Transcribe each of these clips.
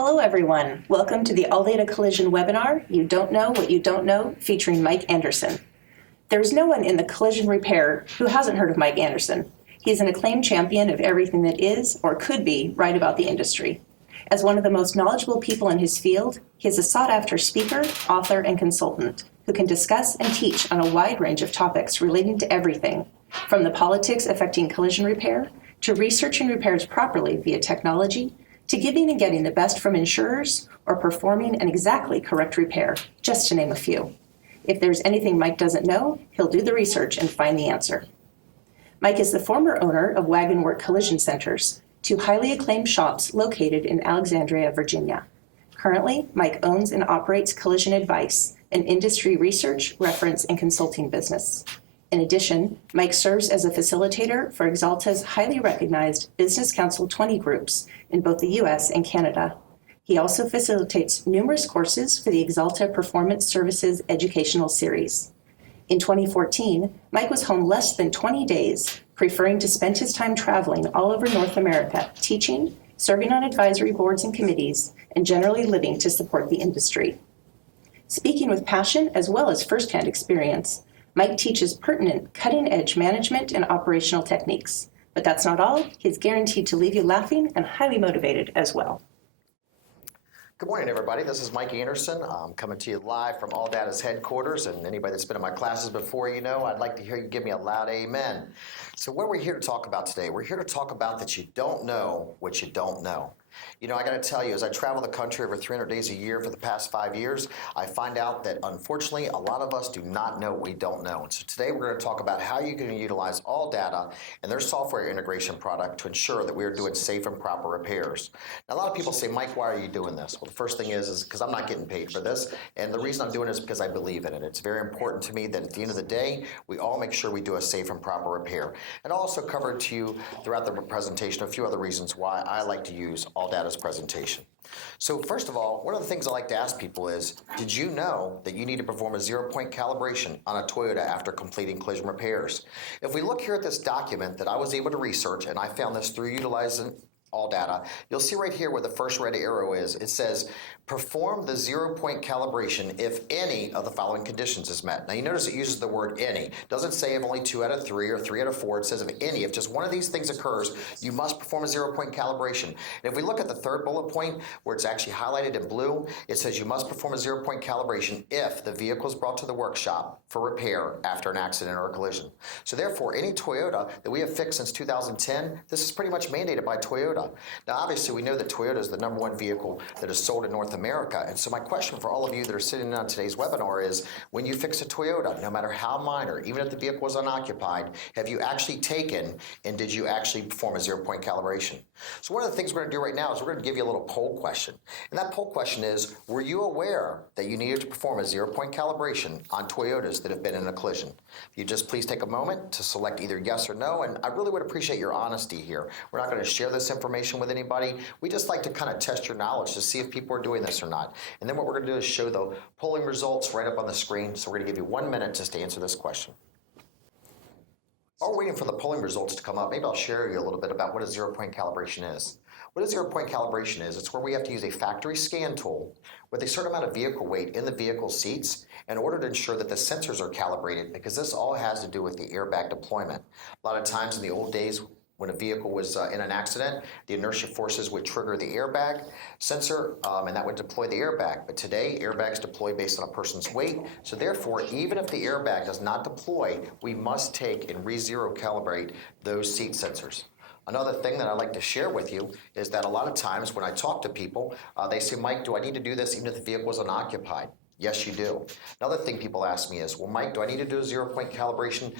Hello everyone, welcome to the ALLDATA Collision webinar, You Don't Know What You Don't Know, featuring Mike Anderson. There's no one in the collision repair who hasn't heard of Mike Anderson. He's an acclaimed champion of everything that is, or could be, right about the industry. As one of the most knowledgeable people in his field, he is a sought-after speaker, author, and consultant who can discuss and teach on a wide range of topics relating to everything, from the politics affecting collision repair, to researching repairs properly via technology, to giving and getting the best from insurers, or performing an exactly correct repair, just to name a few. If there's anything Mike doesn't know, he'll do the research and find the answer. Mike is the former owner of Wagon Work Collision Centers, two highly acclaimed shops located in Alexandria, Virginia. Currently, Mike owns and operates Collision Advice, an industry research, reference, and consulting business. In addition, Mike serves as a facilitator for Axalta's highly recognized Business Council 20 groups in both the US and Canada. He also facilitates numerous courses for the Axalta Performance Services Educational Series. In 2014, Mike was home less than 20 days, preferring to spend his time traveling all over North America, teaching, serving on advisory boards and committees, and generally living to support the industry. Speaking with passion as well as firsthand experience, Mike teaches pertinent, cutting-edge management and operational techniques. But that's not all. He's guaranteed to leave you laughing and highly motivated as well. Good morning, everybody. This is Mike Anderson. I'm coming to you live from ALLDATA's headquarters, and anybody that's been in my classes before, you know, I'd like to hear you give me a loud amen. So what we're here to talk about today, we're here to talk about that you don't know what you don't know. You know, I got to tell you, as I travel the country over 300 days a year for the past 5 years, I find out that, unfortunately, a lot of us do not know what we don't know. And so today we're going to talk about how you can utilize ALLDATA and their software integration product to ensure that we are doing safe and proper repairs. Now, a lot of people say, Mike, why are you doing this? Well, the first thing is because I'm not getting paid for this, and the reason I'm doing it is because I believe in it. It's very important to me that at the end of the day, we all make sure we do a safe and proper repair. And I'll also cover to you throughout the presentation a few other reasons why I like to use ALLDATA's presentation. So first of all, one of the things I like to ask people is, did you know that you need to perform a 0-point calibration on a Toyota after completing collision repairs? If we look here at this document that I was able to research, and I found this through utilizing ALLDATA, you'll see right here where the first red arrow is, it says, perform the 0-point calibration if any of the following conditions is met. Now you notice it uses the word any. It doesn't say if only 2 out of 3 or 3 out of 4. It says if any. If just one of these things occurs, you must perform a 0-point calibration. And if we look at the third bullet point where it's actually highlighted in blue, it says you must perform a 0-point calibration if the vehicle is brought to the workshop for repair after an accident or a collision. So therefore, any Toyota that we have fixed since 2010, this is pretty much mandated by Toyota. Now obviously we know that Toyota is the #1 vehicle that is sold in North America, and so my question for all of you that are sitting on today's webinar is, when you fix a Toyota, no matter how minor, even if the vehicle was unoccupied, have you actually taken and did you actually perform a 0-point calibration? So one of the things we're going to do right now is we're going to give you a little poll question, and that poll question is, were you aware that you needed to perform a 0-point calibration on Toyotas that have been in a collision? If you just please take a moment to select either yes or no, and I really would appreciate your honesty here. We're not going to share this information with anybody. We just like to kind of test your knowledge to see if people are doing this or not. And then what we're going to do is show the polling results right up on the screen. So we're going to give you 1 minute just to answer this question. While we're waiting for the polling results to come up, maybe I'll share you a little bit about what a 0-point calibration is. What a 0-point calibration is, it's where we have to use a factory scan tool with a certain amount of vehicle weight in the vehicle seats in order to ensure that the sensors are calibrated, because this all has to do with the airbag deployment. A lot of times in the old days, when a vehicle was in an accident, the inertia forces would trigger the airbag sensor, and that would deploy the airbag. But today, airbags deploy based on a person's weight. So therefore, even if the airbag does not deploy, we must take and re-zero calibrate those seat sensors. Another thing that I like to share with you is that a lot of times when I talk to people, they say, Mike, do I need to do this even if the vehicle is unoccupied? Yes, you do. Another thing people ask me is, well, Mike, do I need to do a 0-point calibration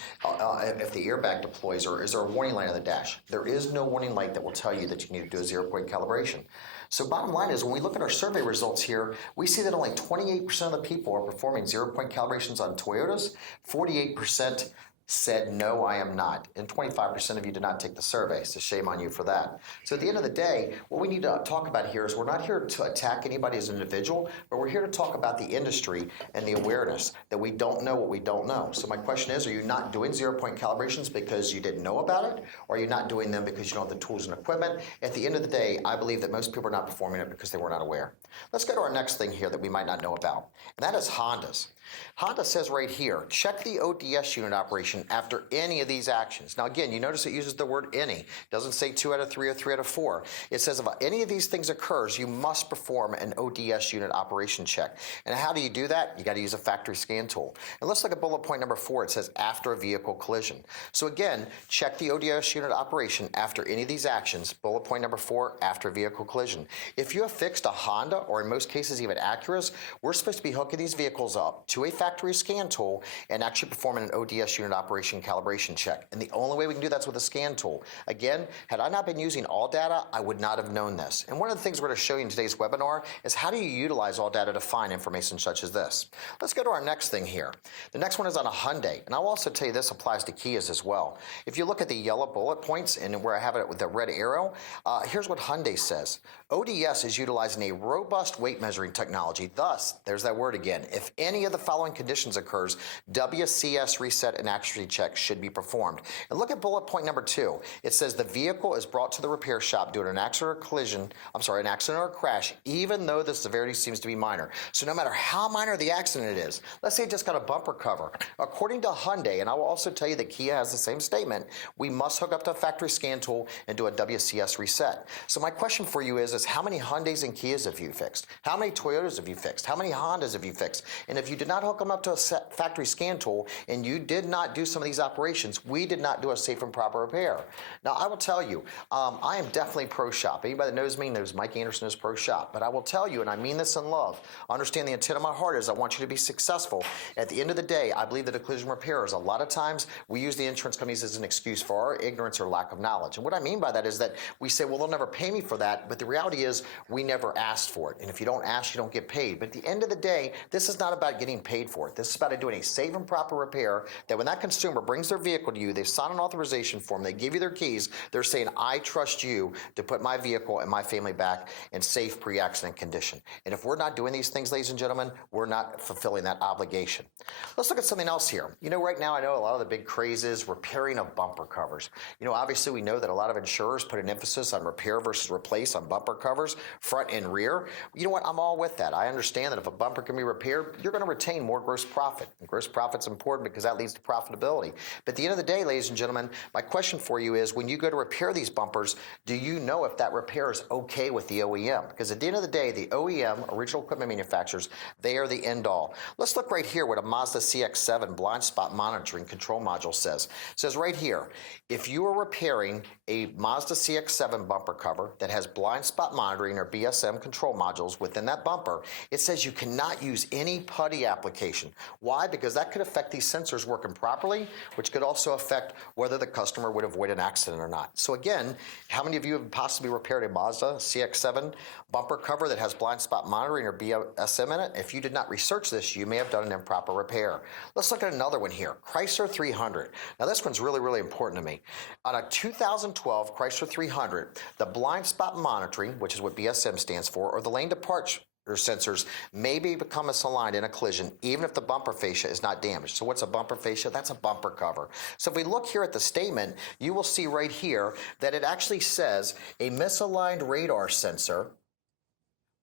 if the airbag deploys, or is there a warning light on the dash? There is no warning light that will tell you that you need to do a 0-point calibration. So bottom line is, when we look at our survey results here, we see that only 28% of the people are performing 0-point calibrations on Toyotas, 48% said, no, I am not. And 25% of you did not take the survey, so shame on you for that. So at the end of the day, what we need to talk about here is we're not here to attack anybody as an individual, but we're here to talk about the industry and the awareness that we don't know what we don't know. So my question is, are you not doing zero-point calibrations because you didn't know about it, or are you not doing them because you don't have the tools and equipment? At the end of the day, I believe that most people are not performing it because they were not aware. Let's go to our next thing here that we might not know about, and that is Hondas. Honda says right here, check the ODS unit operation after any of these actions. Now again, you notice it uses the word any. It doesn't say 2 out of 3 or 3 out of 4. It says if any of these things occurs, you must perform an ODS unit operation check. And how do you do that? You got to use a factory scan tool. And let's look at bullet point number 4. It says after a vehicle collision. So again, check the ODS unit operation after any of these actions. Bullet point number 4, after a vehicle collision. If you have fixed a Honda, or in most cases even Acuras, we're supposed to be hooking these vehicles up to a factory scan tool and actually performing an ODS unit operation calibration check. And the only way we can do that's with a scan tool. Again, had I not been using AllDATA, I would not have known this. And one of the things we're going to show you in today's webinar is how do you utilize AllDATA to find information such as this. Let's go to our next thing here. The next one is on a Hyundai, and I'll also tell you this applies to Kias as well. If you look at the yellow bullet points and where I have it with the red arrow, here's what Hyundai says. ODS is utilizing a robust weight measuring technology. Thus, there's that word again. If any of the following conditions occurs, WCS reset and accuracy check should be performed. And look at bullet point number 2. It says the vehicle is brought to the repair shop due to an accident or collision, an accident or a crash, even though the severity seems to be minor. So no matter how minor the accident is, let's say it just got a bumper cover. According to Hyundai, and I will also tell you that Kia has the same statement, we must hook up to a factory scan tool and do a WCS reset. So my question for you is how many Hyundais and Kias have you fixed? How many Toyotas have you fixed? How many Hondas have you fixed? And if you did not hook them up to a factory scan tool and you did not do some of these operations, we did not do a safe and proper repair. Now I will tell you, I am definitely pro shop. Anybody that knows me knows Mike Anderson is pro shop. But I will tell you, and I mean this in love, understand the intent of my heart is I want you to be successful. At the end of the day, I believe that a collision repair is a lot of times we use the insurance companies as an excuse for our ignorance or lack of knowledge. And what I mean by that is that we say, well, they'll never pay me for that. But the reality is we never asked for it. And if you don't ask, you don't get paid. But at the end of the day, this is not about getting paid for it. This is about doing a safe and proper repair that when that consumer brings their vehicle to you, they sign an authorization form, they give you their keys, they're saying, I trust you to put my vehicle and my family back in safe pre-accident condition. And if we're not doing these things, ladies and gentlemen, we're not fulfilling that obligation. Let's look at something else here. You know, right now I know a lot of the big craze is repairing of bumper covers. You know, obviously we know that a lot of insurers put an emphasis on repair versus replace on bumper covers, front and rear. You know what? I'm all with that. I understand that if a bumper can be repaired, you're going to retain more gross profit. And gross profit's important because that leads to profitability. But at the end of the day, ladies and gentlemen, my question for you is when you go to repair these bumpers, do you know if that repair is okay with the OEM? Because at the end of the day, the OEM, original equipment manufacturers, they are the end all. Let's look right here what a Mazda CX-7 blind spot monitoring control module says. It says right here, if you are repairing a Mazda CX-7 bumper cover that has blind spot monitoring or BSM control modules within that bumper, it says you cannot use any putty application. Why? Because that could affect these sensors working properly, which could also affect whether the customer would avoid an accident or not. So again, how many of you have possibly repaired a Mazda CX-7 bumper cover that has blind spot monitoring or BSM in it? If you did not research this, you may have done an improper repair. Let's look at another one here, Chrysler 300. Now this one's really, really important to me. On a 2012 Chrysler 300, the blind spot monitoring, which is what BSM stands for, or the lane departure sensors may become misaligned in a collision even if the bumper fascia is not damaged. So what's a bumper fascia? That's a bumper cover. So if we look here at the statement, you will see right here that it actually says a misaligned radar sensor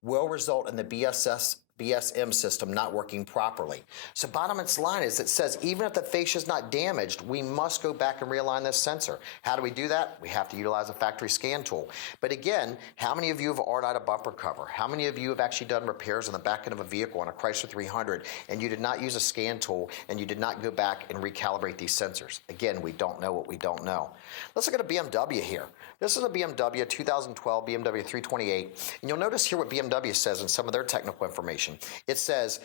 will result in the BSM system not working properly. So bottom line is it says even if the fascia is not damaged, we must go back and realign this sensor. How do we do that? We have to utilize a factory scan tool. But again, how many of you have ordered a bumper cover? How many of you have actually done repairs on the back end of a vehicle on a Chrysler 300 and you did not use a scan tool and you did not go back and recalibrate these sensors? Again, we don't know what we don't know. Let's look at a BMW here. This is a BMW 2012 BMW 328, and you'll notice here what BMW says in some of their technical information. It says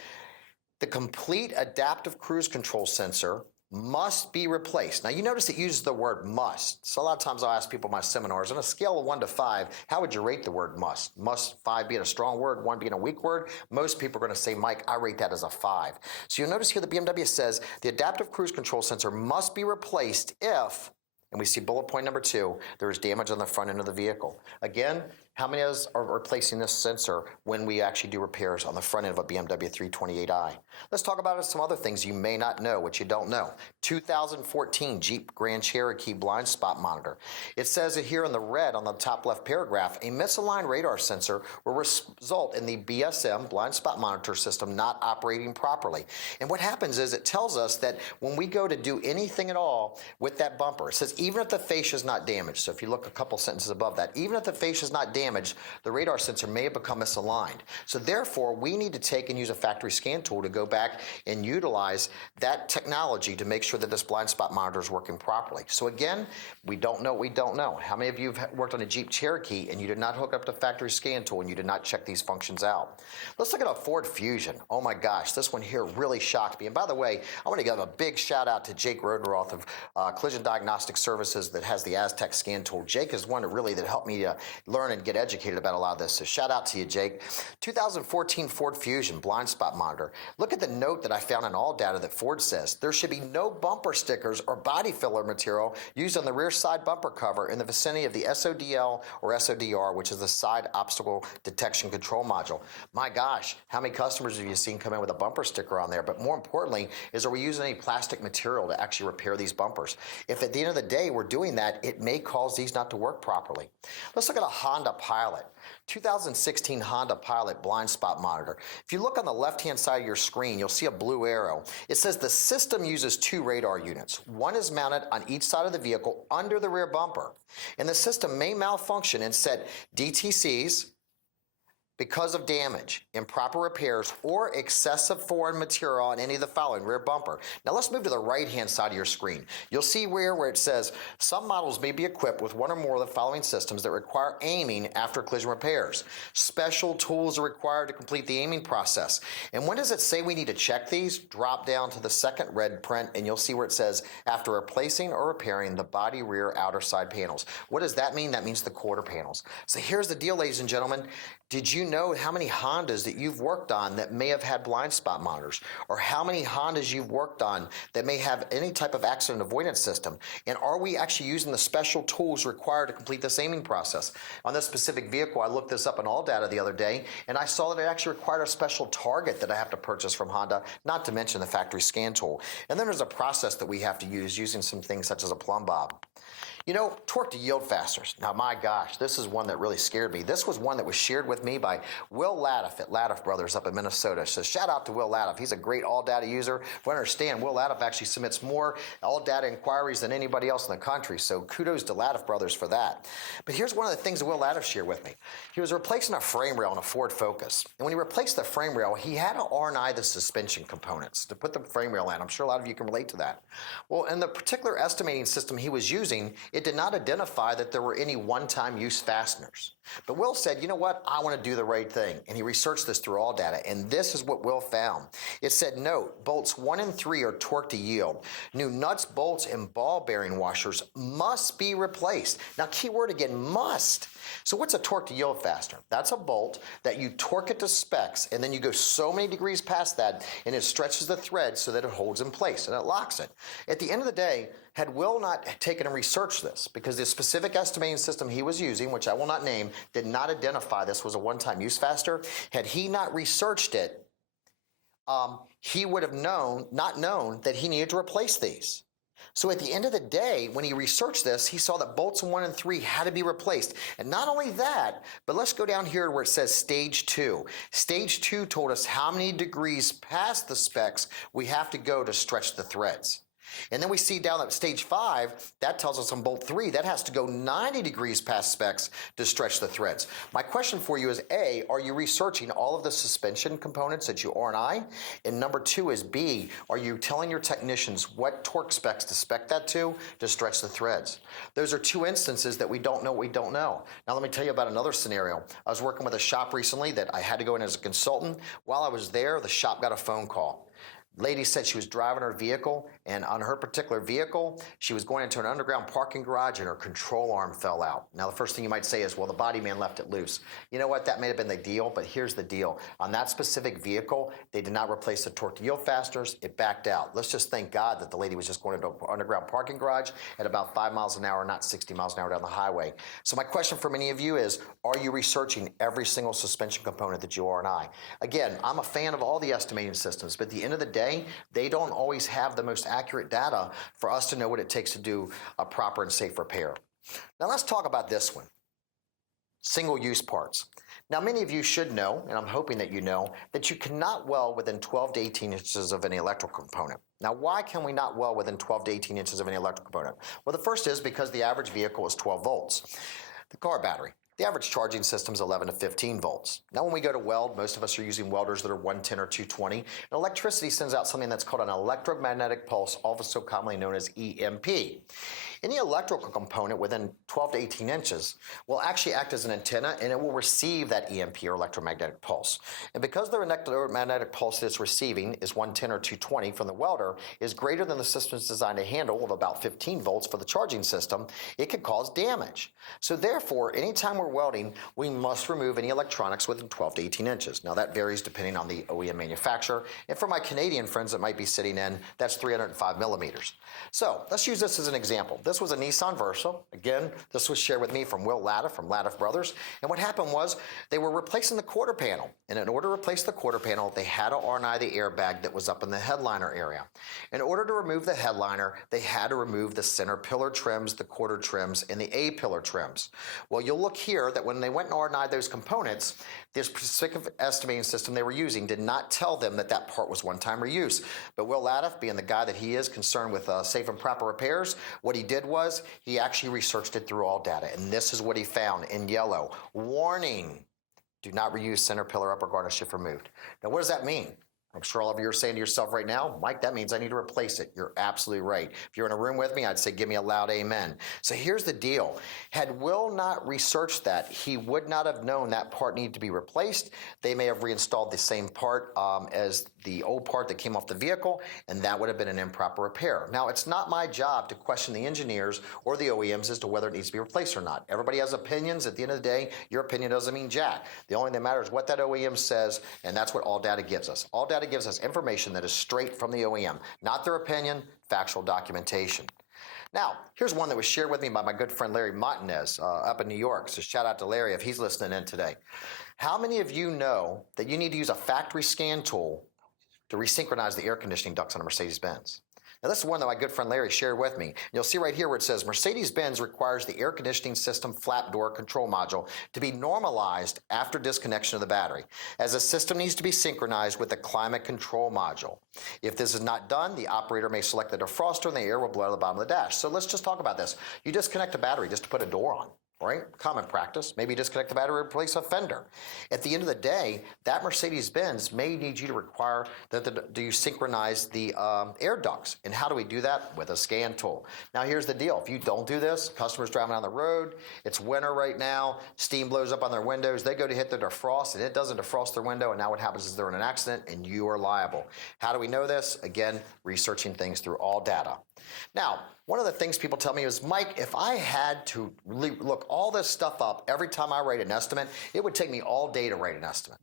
the complete adaptive cruise control sensor must be replaced. Now you notice it uses the word must. So a lot of times I'll ask people in my seminars, on a scale of 1 to 5, how would you rate the word must? Must 5 being a strong word, 1 being a weak word? Most people are going to say, Mike, I rate that as a 5. So you'll notice here the BMW says the adaptive cruise control sensor must be replaced if, and we see bullet point number 2, there is damage on the front end of the vehicle. Again, how many of us are replacing this sensor when we actually do repairs on the front end of a BMW 328i? Let's talk about some other things you may not know, what you don't know. 2014 Jeep Grand Cherokee blind spot monitor. It says it here in the red on the top left paragraph, a misaligned radar sensor will result in the BSM blind spot monitor system not operating properly. And what happens is it tells us that when we go to do anything at all with that bumper, it says even if the fascia is not damaged, so if you look a couple sentences above that, even if the fascia is not damaged, the radar sensor may have become misaligned. So therefore, we need to take and use a factory scan tool to go back and utilize that technology to make sure that this blind spot monitor is working properly. So again, we don't know what we don't know. How many of you have worked on a Jeep Cherokee and you did not hook up the factory scan tool and you did not check these functions out? Let's look at a Ford Fusion. Oh my gosh, this one here really shocked me. And by the way, I want to give a big shout out to Jake Rodenroth of Collision Diagnostic Services that has the ASTECH scan tool. Jake is one that helped me learn and get educated about a lot of this. So shout out to you, Jake. 2014 Ford Fusion blind spot monitor. Look at the note that I found in AllDATA that Ford says there should be no bumper stickers or body filler material used on the rear side bumper cover in the vicinity of the SODL or SODR, which is the side obstacle detection control module. My gosh, how many customers have you seen come in with a bumper sticker on there? But more importantly, are we using any plastic material to actually repair these bumpers? If at the end of the day we're doing that, it may cause these not to work properly. Let's look at a Honda Pilot. 2016 Honda Pilot blind spot monitor. If you look on the left-hand side of your screen, you'll see a blue arrow. It says the system uses 2 radar units. One is mounted on each side of the vehicle under the rear bumper. And the system may malfunction and set DTCs because of damage, improper repairs, or excessive foreign material on any of the following: rear bumper. Now let's move to the right-hand side of your screen. You'll see where it says some models may be equipped with one or more of the following systems that require aiming after collision repairs. Special tools are required to complete the aiming process. And when does it say we need to check these? Drop down to the second red print and you'll see where it says after replacing or repairing the body rear outer side panels. What does that mean? That means the quarter panels. So here's the deal, ladies and gentlemen. Did you know how many Hondas that you've worked on that may have had blind spot monitors? Or how many Hondas you've worked on that may have any type of accident avoidance system? And are we actually using the special tools required to complete this aiming process? On this specific vehicle, I looked this up in AllDATA the other day, and I saw that it actually required a special target that I have to purchase from Honda, not to mention the factory scan tool. And then there's a process that we have to use using some things such as a plumb bob. You know, torque to yield fasteners. Now, my gosh, this is one that really scared me. This was one that was shared with me by Will Latiff at Latiff Brothers up in Minnesota. So shout out to Will Latiff. He's a great AllDATA user. If I understand, Will Latiff actually submits more AllDATA inquiries than anybody else in the country. So kudos to Latiff Brothers for that. But here's one of the things that Will Latiff shared with me. He was replacing a frame rail on a Ford Focus. And when he replaced the frame rail, he had to R&I the suspension components to put the frame rail in. I'm sure a lot of you can relate to that. Well, in the particular estimating system he was using, it did not identify that there were any one-time use fasteners. But Will said, you know what, I want to do the right thing. And he researched this through AllDATA, and this is what Will found. It said, note, bolts 1 and 3 are torque to yield. New nuts, bolts, and ball bearing washers must be replaced. Now, key word again, must. So what's a torque to yield fastener? That's a bolt that you torque it to specs, and then you go so many degrees past that, and it stretches the thread so that it holds in place, and it locks it. At the end of the day, had Will not taken and researched this, because the specific estimating system he was using, which I will not name, did not identify this was a one-time use fastener, had he not researched it, he would have not known that he needed to replace these. So at the end of the day, when he researched this, he saw that bolts 1 and 3 had to be replaced. And not only that, but let's go down here where it says stage 2. Stage 2 told us how many degrees past the specs we have to go to stretch the threads. And then we see down at stage 5, that tells us on bolt 3, that has to go 90 degrees past specs to stretch the threads. My question for you is A, are you researching all of the suspension components that you R&I? And number 2 is B, are you telling your technicians what torque specs to spec that to stretch the threads? Those are 2 instances that we don't know what we don't know. Now let me tell you about another scenario. I was working with a shop recently that I had to go in as a consultant. While I was there, the shop got a phone call. Lady said she was driving her vehicle And on her particular vehicle, she was going into an underground parking garage and her control arm fell out. Now, the first thing you might say is, well, the body man left it loose. You know what? That may have been the deal, but here's the deal. On that specific vehicle, they did not replace the torque yield fasteners. It backed out. Let's just thank God that the lady was just going into an underground parking garage at about 5 miles an hour, not 60 miles an hour down the highway. So my question for many of you is, are you researching every single suspension component that you are and I? Again, I'm a fan of all the estimating systems, but at the end of the day, they don't always have the most accurate data for us to know what it takes to do a proper and safe repair. Now let's talk about this one. Single-use parts. Now many of you should know, and I'm hoping that you know, that you cannot weld within 12 to 18 inches of any electrical component. Now why can we not weld within 12 to 18 inches of any electrical component? Well, the first is because the average vehicle is 12 volts. The car battery. The average charging system is 11 to 15 volts. Now when we go to weld, most of us are using welders that are 110 or 220. And electricity sends out something that's called an electromagnetic pulse, also commonly known as EMP. Any electrical component within 12 to 18 inches will actually act as an antenna and it will receive that EMP or electromagnetic pulse. And because the electromagnetic pulse that it's receiving is 110 or 220 from the welder is greater than the system's designed to handle of about 15 volts for the charging system, it could cause damage. So therefore, anytime we're welding, we must remove any electronics within 12 to 18 inches. Now that varies depending on the OEM manufacturer. And for my Canadian friends that might be sitting in, that's 305 millimeters. So let's use this as an example. This was a Nissan Versa. Again, this was shared with me from Will Latiff from Latiff Brothers. And what happened was they were replacing the quarter panel. And in order to replace the quarter panel, they had to RNI the airbag that was up in the headliner area. In order to remove the headliner, they had to remove the center pillar trims, the quarter trims, and the A pillar trims. Well, you'll look here that when they went and RNI'd those components, this specific estimating system they were using did not tell them that that part was one-time reuse. But Will Latiff, being the guy that he is concerned with safe and proper repairs, what he did was he actually researched it through AllDATA, and this is what he found in yellow. Warning, do not reuse center pillar upper garnish if removed. Now, what does that mean? I'm sure all of you are saying to yourself right now, Mike, that means I need to replace it. You're absolutely right. If you're in a room with me, I'd say give me a loud amen. So here's the deal. Had Will not researched that, he would not have known that part needed to be replaced. They may have reinstalled the same part as the old part that came off the vehicle, and that would have been an improper repair. Now, it's not my job to question the engineers or the OEMs as to whether it needs to be replaced or not. Everybody has opinions. At the end of the day, your opinion doesn't mean jack. The only thing that matters is what that OEM says, and that's what AllDATA gives us. AllDATA gives us information that is straight from the OEM, not their opinion, factual documentation. Now, here's one that was shared with me by my good friend Larry Montanez up in New York. So shout out to Larry if he's listening in today. How many of you know that you need to use a factory scan tool to resynchronize the air conditioning ducts on a Mercedes-Benz? Now, this is one that my good friend Larry shared with me. You'll see right here where it says Mercedes-Benz requires the air conditioning system flap door control module to be normalized after disconnection of the battery, as the system needs to be synchronized with the climate control module. If this is not done, the operator may select the defroster and the air will blow to the bottom of the dash. So let's just talk about this. You disconnect a battery just to put a door on. Right? Common practice. Maybe disconnect the battery, replace a fender. At the end of the day, that Mercedes-Benz may need you to require that do you synchronize the air ducts. And how do we do that? With a scan tool. Now here's the deal. If you don't do this, customers driving down the road, it's winter right now, steam blows up on their windows, they go to hit the defrost and it doesn't defrost their window, and now what happens is they're in an accident and you are liable. How do we know this? Again, researching things through AllDATA. Now, one of the things people tell me is, Mike, if I had to look all this stuff up every time I write an estimate, it would take me all day to write an estimate.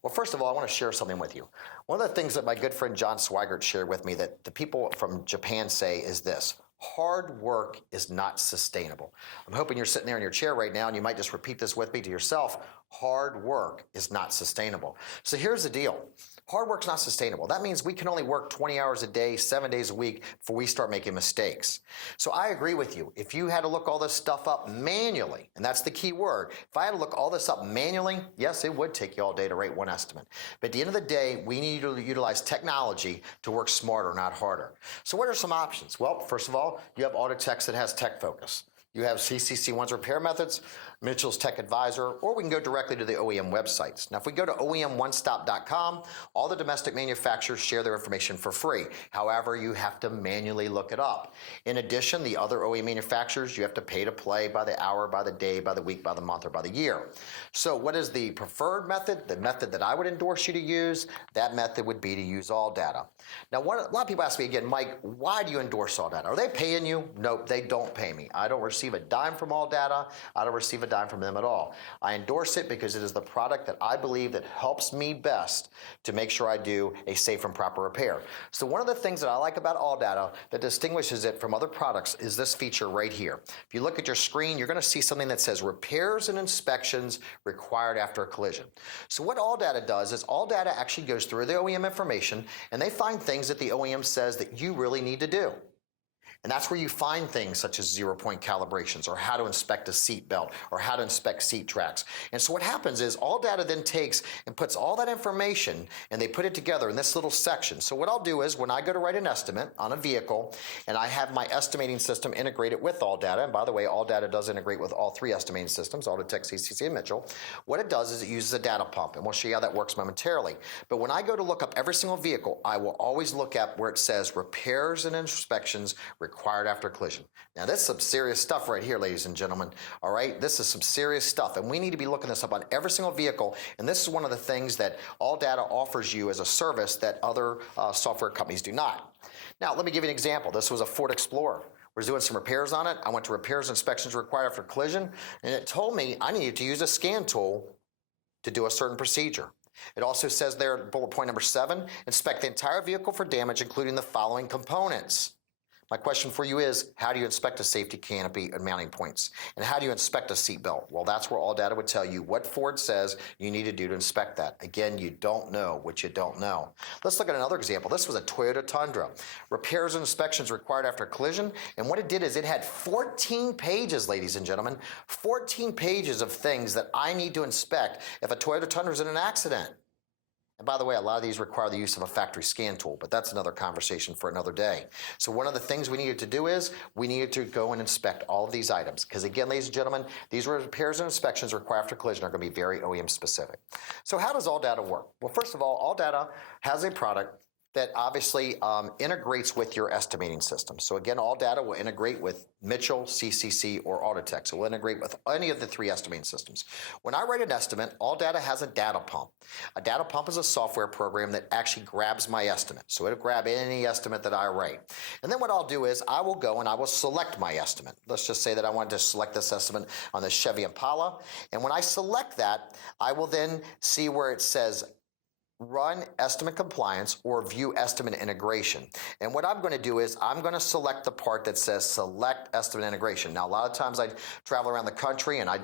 Well, first of all, I want to share something with you. One of the things that my good friend John Swigert shared with me that the people from Japan say is this: hard work is not sustainable. I'm hoping you're sitting there in your chair right now and you might just repeat this with me to yourself. Hard work is not sustainable. So here's the deal. Hard work's not sustainable. That means we can only work 20 hours a day, 7 days a week before we start making mistakes. So I agree with you. If you had to look all this stuff up manually, and that's the key word, if I had to look all this up manually, yes, it would take you all day to write one estimate. But at the end of the day, we need to utilize technology to work smarter, not harder. So what are some options? Well, first of all, you have Auditex that has tech focus. You have CCC1's repair methods. Mitchell's Tech Advisor, or we can go directly to the OEM websites. Now, if we go to OEMOneStop.com, all the domestic manufacturers share their information for free. However, you have to manually look it up. In addition, the other OEM manufacturers, you have to pay to play by the hour, by the day, by the week, by the month, or by the year. So what is the preferred method? The method that I would endorse you to use, that method would be to use AllData. Now, a lot of people ask me again, Mike, why do you endorse AllData? Are they paying you? Nope, they don't pay me. I don't receive a dime from AllData. I don't receive a dime from them at all. I endorse it because it is the product that I believe that helps me best to make sure I do a safe and proper repair. So one of the things that I like about AllData that distinguishes it from other products is this feature right here. If you look at your screen, you're going to see something that says repairs and inspections required after a collision. So what AllData does is AllData actually goes through the OEM information and they find things that the OEM says that you really need to do. And that's where you find things such as zero-point calibrations, or how to inspect a seat belt, or how to inspect seat tracks. And so what happens is AllData then takes and puts all that information and they put it together in this little section. So what I'll do is when I go to write an estimate on a vehicle and I have my estimating system integrated with AllData, and by the way, AllData does integrate with all three estimating systems, AllData, CCC, and Mitchell. What it does is it uses a data pump, and we'll show you how that works momentarily. But when I go to look up every single vehicle, I will always look at where it says repairs and inspections required after collision. Now, this is some serious stuff right here, ladies and gentlemen. All right, this is some serious stuff, and we need to be looking this up on every single vehicle. And this is one of the things that AllData offers you as a service that other software companies do not. Now, let me give you an example. This was a Ford Explorer. We're doing some repairs on it. I went to repairs and inspections required after collision, and it told me I needed to use a scan tool to do a certain procedure. It also says there, bullet point number 7, inspect the entire vehicle for damage, including the following components. My question for you is, how do you inspect a safety canopy and mounting points? And how do you inspect a seat belt? Well, that's where AllData would tell you what Ford says you need to do to inspect that. Again, you don't know what you don't know. Let's look at another example. This was a Toyota Tundra. Repairs and inspections required after collision. And what it did is it had 14 pages, ladies and gentlemen, 14 pages of things that I need to inspect if a Toyota Tundra is in an accident. And by the way, a lot of these require the use of a factory scan tool, but that's another conversation for another day. So one of the things we needed to do is we needed to go and inspect all of these items. Because again, ladies and gentlemen, these repairs and inspections required after collision are going to be very OEM specific. So how does AllData work? Well, first of all, AllData has a product that obviously integrates with your estimating system. So again, AllData will integrate with Mitchell, CCC, or Auditech. So we'll integrate with any of the three estimating systems. When I write an estimate, AllData has a data pump. A data pump is a software program that actually grabs my estimate. So it'll grab any estimate that I write. And then what I'll do is I will go and I will select my estimate. Let's just say that I wanted to select this estimate on the Chevy Impala. And when I select that, I will then see where it says run estimate compliance or view estimate integration. And what I'm going to do is I'm going to select the part that says select estimate integration. Now, a lot of times I travel around the country and I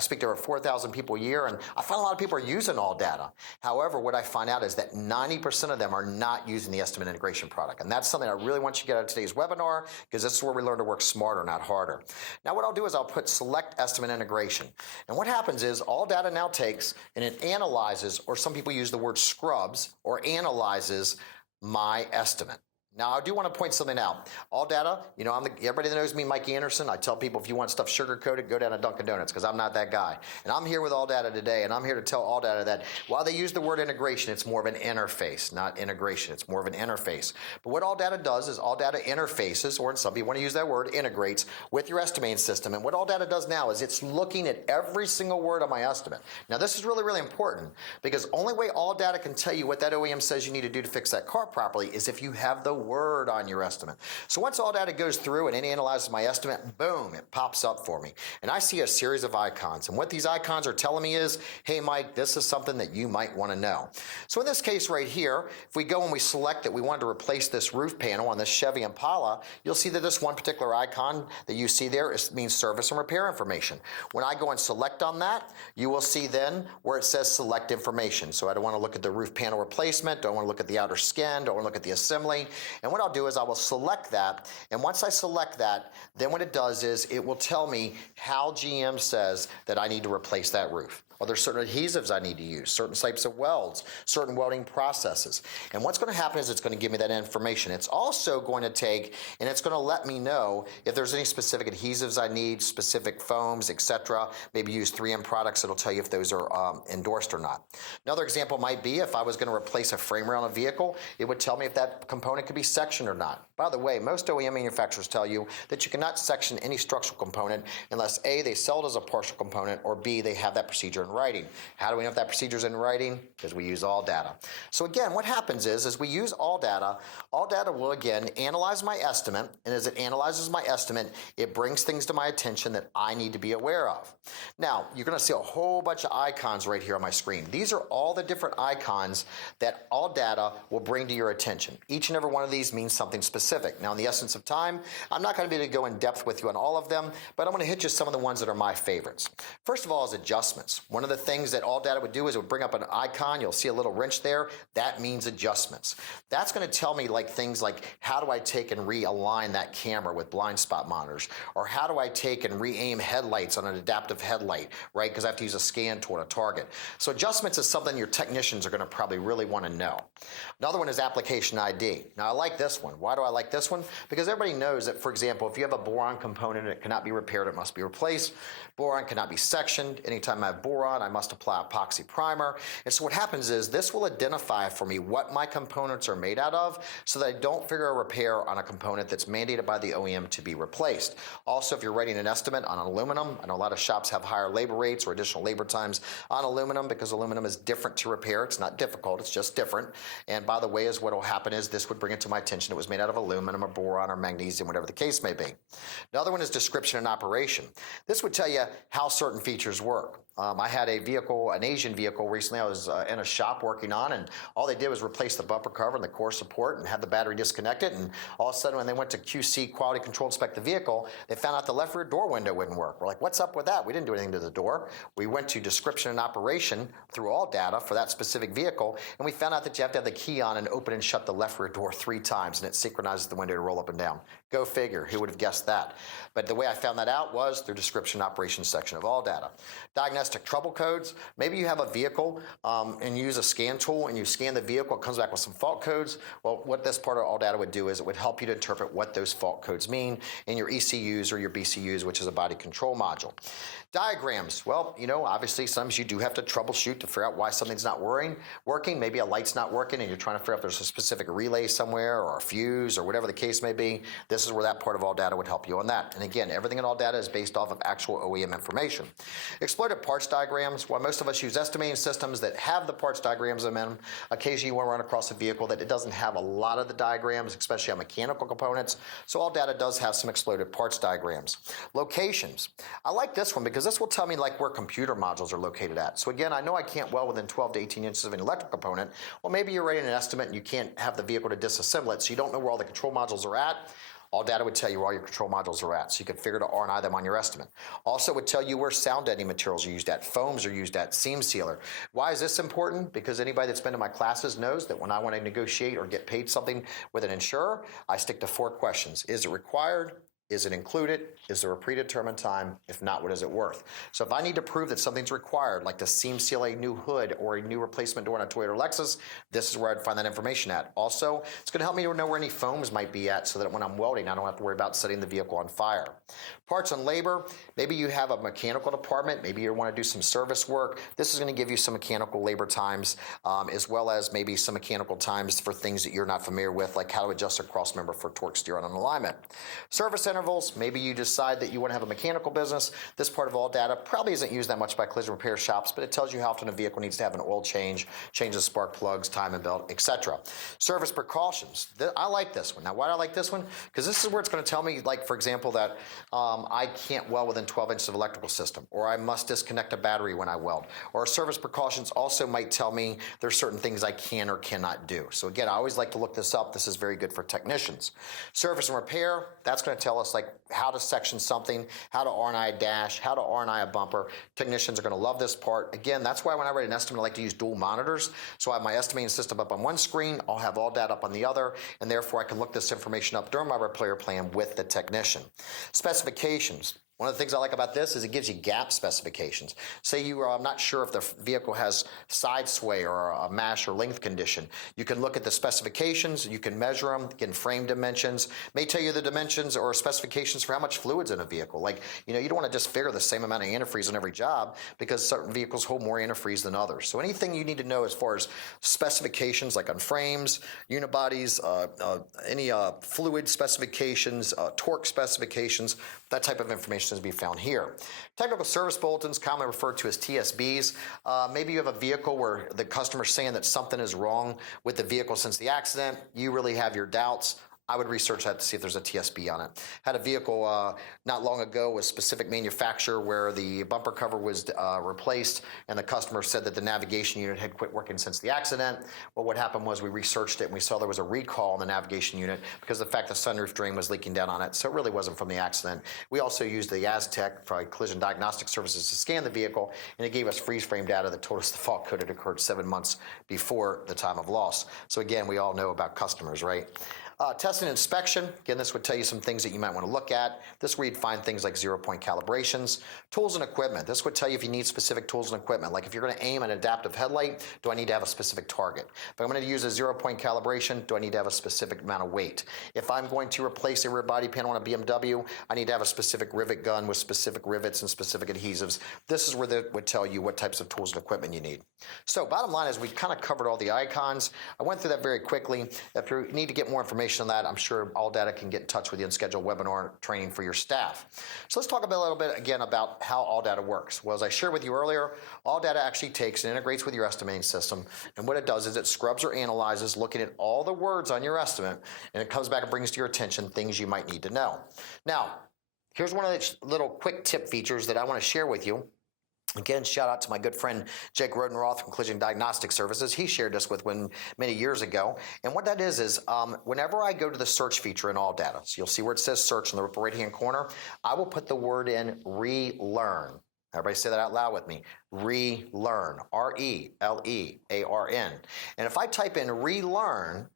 speak to over 4,000 people a year, and I find a lot of people are using AllData. However, what I find out is that 90% of them are not using the estimate integration product. And that's something I really want you to get out of today's webinar, because this is where we learn to work smarter, not harder. Now, what I'll do is I'll put select estimate integration. And what happens is AllData now takes and it analyzes, or some people use the word scrubs, or analyzes my estimate. Now, I do want to point something out. AllData, everybody that knows me, Mike Anderson, I tell people if you want stuff sugar-coated, go down to Dunkin' Donuts, because I'm not that guy. And I'm here with AllData today, and I'm here to tell AllData that while they use the word integration, it's more of an interface, not integration. It's more of an interface. But what AllData does is AllData interfaces, or some people want to use that word, integrates with your estimating system. And what AllData does now is it's looking at every single word on my estimate. Now, this is really, really important, because only way AllData can tell you what that OEM says you need to do to fix that car properly is if you have the word on your estimate. So once AllData goes through and it analyzes my estimate, boom, it pops up for me. And I see a series of icons. And what these icons are telling me is, hey, Mike, this is something that you might want to know. So in this case right here, if we go and we select that we wanted to replace this roof panel on this Chevy Impala, you'll see that this one particular icon that you see there means service and repair information. When I go and select on that, you will see then where it says select information. So I don't want to look at the roof panel replacement, don't want to look at the outer skin, don't want to look at the assembly. And what I'll do is I will select that, and once I select that, then what it does is it will tell me how GM says that I need to replace that roof. Are there certain adhesives I need to use, certain types of welds, certain welding processes? And what's going to happen is it's going to give me that information. It's also going to take, and it's going to let me know if there's any specific adhesives I need, specific foams, etc. Maybe use 3M products. It'll tell you if those are endorsed or not. Another example might be if I was going to replace a frame rail on a vehicle, it would tell me if that component could be sectioned or not. By the way, most OEM manufacturers tell you that you cannot section any structural component unless A, they sell it as a partial component, or B, they have that procedure in writing. How do we know if that procedure is in writing? Because we use AllDATA. So again, what happens is we use AllDATA will again analyze my estimate, and as it analyzes my estimate, it brings things to my attention that I need to be aware of. Now, you're going to see a whole bunch of icons right here on my screen. These are all the different icons that AllDATA will bring to your attention. Each and every one of these means something specific. Now, in the essence of time, I'm not going to be able to go in depth with you on all of them, but I'm going to hit you some of the ones that are my favorites. First of all is adjustments. One of the things that AllDATA would do is it would bring up an icon. You'll see a little wrench there. That means adjustments. That's going to tell me like things like how do I take and realign that camera with blind spot monitors, or how do I take and re-aim headlights on an adaptive headlight, right? Because I have to use a scan toward a target. So adjustments is something your technicians are going to probably really want to know. Another one is application ID. Now I like this one. Why do I like this one? Because everybody knows that, for example, if you have a boron component and it cannot be repaired, it must be replaced. Boron cannot be sectioned. Anytime I have boron, I must apply epoxy primer. And so what happens is this will identify for me what my components are made out of so that I don't figure a repair on a component that's mandated by the OEM to be replaced. Also, if you're writing an estimate on aluminum, I know a lot of shops have higher labor rates or additional labor times on aluminum because aluminum is different to repair. It's not difficult, it's just different. And by the way, is what will happen is this would bring it to my attention. It was made out of aluminum or boron or magnesium, whatever the case may be. Another one is description and operation. This would tell you how certain features work. I had a vehicle, an Asian vehicle recently I was in a shop working on, and all they did was replace the bumper cover and the core support and had the battery disconnected, and all of a sudden when they went to QC, quality control, inspect the vehicle, they found out the left rear door window wouldn't work. We're like, what's up with that? We didn't do anything to the door. We went to description and operation through AllDATA for that specific vehicle, and we found out that you have to have the key on and open and shut the left rear door 3 times, and it synchronizes the window to roll up and down. Go figure, who would have guessed that? But the way I found that out was through description and operation section of AllDATA. Diagnostic trouble codes. Maybe you have a vehicle and you use a scan tool and you scan the vehicle, it comes back with some fault codes. Well, what this part of AllDATA would do is it would help you to interpret what those fault codes mean in your ECUs or your BCUs, which is a body control module. Diagrams. Well, you know, obviously sometimes you do have to troubleshoot to figure out why something's not working. Maybe a light's not working and you're trying to figure out if there's a specific relay somewhere or a fuse or whatever the case may be. This is where that part of AllDATA would help you on that. And again, everything in AllDATA is based off of actual OEM information. Exploitive parts diagrams. While most of us use estimating systems that have the parts diagrams in them, occasionally you want to run across a vehicle that it doesn't have a lot of the diagrams, especially on mechanical components. So AllDATA does have some exploitive parts diagrams. Locations. I like this one because this will tell me like where computer modules are located at. So again, I know I can't weld within 12 to 18 inches of an electrical component. Well, maybe you're writing an estimate and you can't have the vehicle to disassemble it, so you don't know where all the control modules are at. AllDATA would tell you where all your control modules are at, so you can figure to R&I them on your estimate. Also would tell you where sound deadening materials are used at, foams are used at, seam sealer. Why is this important? Because anybody that's been to my classes knows that when I want to negotiate or get paid something with an insurer, I stick to 4 questions. Is it required? Is it included? Is there a predetermined time? If not, what is it worth? So if I need to prove that something's required, like to seam seal a new hood or a new replacement door on a Toyota or Lexus, this is where I'd find that information at. Also, it's going to help me to know where any foams might be at so that when I'm welding, I don't have to worry about setting the vehicle on fire. Parts and labor. Maybe you have a mechanical department. Maybe you want to do some service work. This is going to give you some mechanical labor times, as well as maybe some mechanical times for things that you're not familiar with, like how to adjust a cross member for torque steer on an alignment. Service intervals. Maybe you decide that you want to have a mechanical business. This part of AllDATA probably isn't used that much by collision repair shops, but it tells you how often a vehicle needs to have an oil change, change of spark plugs, timing belt, etc. Service precautions. I like this one. Now, why do I like this one? Because this is where it's going to tell me, like, for example, that I can't weld within 12 inches of electrical system, or I must disconnect a battery when I weld. Or service precautions also might tell me there's certain things I can or cannot do. So again, I always like to look this up. This is very good for technicians. Service and repair, that's going to tell us like how to section something, how to R&I a dash, how to R&I a bumper. Technicians are going to love this part. Again, that's why when I write an estimate, I like to use dual monitors. So I have my estimating system up on one screen, I'll have AllDATA up on the other, and therefore I can look this information up during my repair plan with the technician. Specifications. One of the things I like about this is it gives you gap specifications. Say you are not sure if the vehicle has side sway or a mash or length condition. You can look at the specifications, you can measure them, get frame dimensions, may tell you the dimensions or specifications for how much fluid's in a vehicle. Like, you don't want to just figure the same amount of antifreeze on every job because certain vehicles hold more antifreeze than others. So anything you need to know as far as specifications like on frames, unibodies, any fluid specifications, torque specifications, that type of information is to be found here. Technical service bulletins, commonly referred to as TSBs. Maybe you have a vehicle where the customer's saying that something is wrong with the vehicle since the accident. You really have your doubts. I would research that to see if there's a TSB on it. Had a vehicle not long ago with specific manufacturer where the bumper cover was replaced and the customer said that the navigation unit had quit working since the accident. Well, what happened was we researched it and we saw there was a recall on the navigation unit because of the fact the sunroof drain was leaking down on it, so it really wasn't from the accident. We also used the ASTECH for collision diagnostic services to scan the vehicle, and it gave us freeze frame data that told us the fault code had occurred 7 months before the time of loss. So again, we all know about customers, right? Testing and inspection, again, this would tell you some things that you might want to look at. This is where you'd find things like 0-point calibrations. Tools and equipment, this would tell you if you need specific tools and equipment. Like if you're going to aim an adaptive headlight, do I need to have a specific target? If I'm going to use a 0-point calibration, do I need to have a specific amount of weight? If I'm going to replace a rear body panel on a BMW, I need to have a specific rivet gun with specific rivets and specific adhesives. This is where they would tell you what types of tools and equipment you need. So bottom line is we kind of covered all the icons. I went through that very quickly. If you need to get more information on that, I'm sure AllDATA can get in touch with you and schedule webinar training for your staff. So let's talk a little bit again about how AllDATA works. Well, as I shared with you earlier, AllDATA actually takes and integrates with your estimating system, and what it does is it scrubs or analyzes looking at all the words on your estimate, and it comes back and brings to your attention things you might need to know. Now, here's one of the little quick tip features that I want to share with you. Again, shout out to my good friend Jake Rodenroth from Collision Diagnostic Services. He shared this with me many years ago. And what that is whenever I go to the search feature in AllDATA, so you'll see where it says search in the upper right-hand corner, I will put the word in relearn. Everybody say that out loud with me. Relearn, R-E-L-E-A-R-N. And if I type in relearn,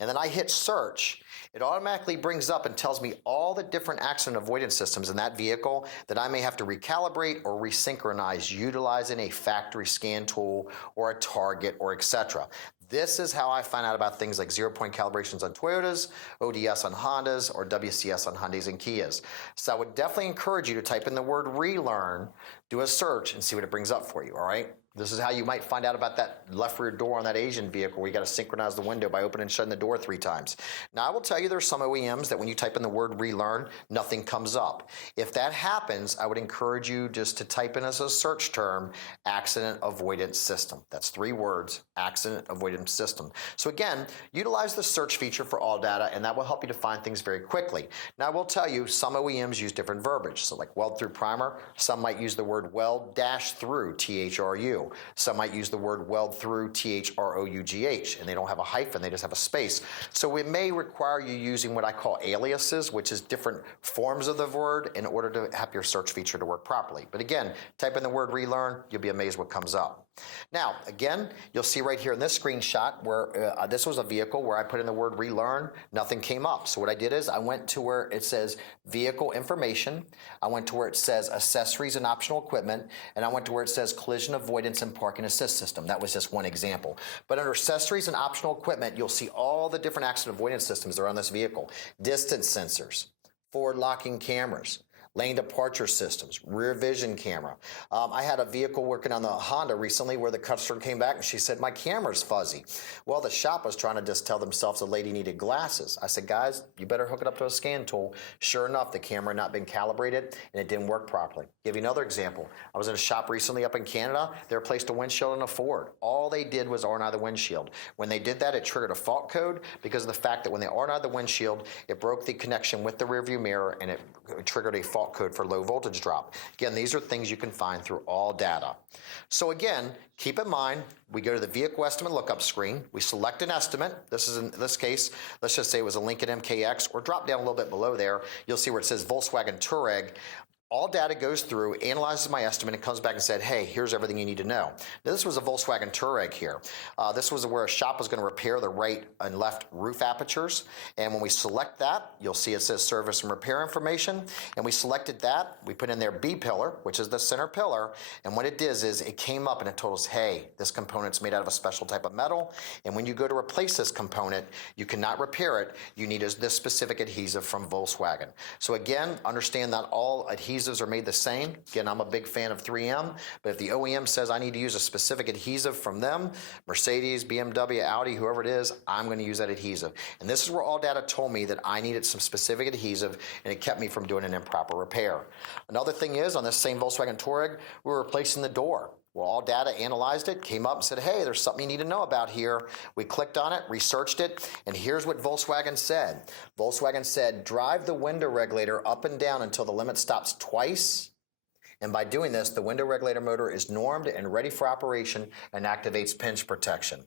and then I hit search, it automatically brings up and tells me all the different accident avoidance systems in that vehicle that I may have to recalibrate or resynchronize utilizing a factory scan tool or a target or etc. This is how I find out about things like 0-point calibrations on Toyotas, ODS on Hondas, or WCS on Hyundais and Kias. So I would definitely encourage you to type in the word relearn, do a search, and see what it brings up for you, all right? This is how you might find out about that left rear door on that Asian vehicle where you got to synchronize the window by opening and shutting the door 3 times. Now, I will tell you there's some OEMs that when you type in the word relearn, nothing comes up. If that happens, I would encourage you just to type in as a search term, accident avoidance system. That's 3 words, accident avoidance system. So again, utilize the search feature for AllDATA, and that will help you to find things very quickly. Now, I will tell you some OEMs use different verbiage. So like weld through primer, some might use the word weld dash through, T-H-R-U. Some might use the word weld through, T-H-R-O-U-G-H, and they don't have a hyphen, they just have a space. So it may require you using what I call aliases, which is different forms of the word in order to have your search feature to work properly. But again, type in the word relearn, you'll be amazed what comes up. Now, again, you'll see right here in this screenshot where this was a vehicle where I put in the word relearn, nothing came up. So what I did is I went to where it says vehicle information, I went to where it says accessories and optional equipment, and I went to where it says collision avoidance and parking assist system. That was just one example. But under accessories and optional equipment, you'll see all the different accident avoidance systems that are on this vehicle. Distance sensors, forward locking cameras, lane departure systems, rear vision camera. I had a vehicle working on the Honda recently where the customer came back and she said, my camera's fuzzy. Well, the shop was trying to just tell themselves the lady needed glasses. I said, guys, you better hook it up to a scan tool. Sure enough, the camera had not been calibrated and it didn't work properly. Give you another example. I was in a shop recently up in Canada. They replaced a windshield in a Ford. All they did was R&I the windshield. When they did that, it triggered a fault code because of the fact that when they R&I the windshield, it broke the connection with the rearview mirror and it triggered a fault code for low voltage drop. Again, these are things you can find through AllDATA. So again, keep in mind, we go to the vehicle estimate lookup screen, we select an estimate. This is in this case, let's just say it was a Lincoln MKX, or drop down a little bit below there, you'll see where it says Volkswagen Touareg. AllData goes through, analyzes my estimate, and comes back and said, hey, here's everything you need to know. Now, this was a Volkswagen Touareg here. This was where a shop was going to repair the right and left roof apertures. And when we select that, you'll see it says service and repair information. And we selected that. We put in there B pillar, which is the center pillar. And what it did is it came up and it told us, hey, this component's made out of a special type of metal. And when you go to replace this component, you cannot repair it. You need this specific adhesive from Volkswagen. So again, understand that all adhesives are made the same. Again, I'm a big fan of 3M, but if the OEM says I need to use a specific adhesive from them, Mercedes, BMW, Audi, whoever it is, I'm going to use that adhesive. And this is where AllData told me that I needed some specific adhesive, and it kept me from doing an improper repair. Another thing is, on this same Volkswagen Touareg, we were replacing the door. Well, AllData analyzed it, came up and said, hey, there's something you need to know about here. We clicked on it, researched it, and here's what Volkswagen said. Volkswagen said, drive the window regulator up and down until the limit stops twice. And by doing this, the window regulator motor is normed and ready for operation and activates pinch protection.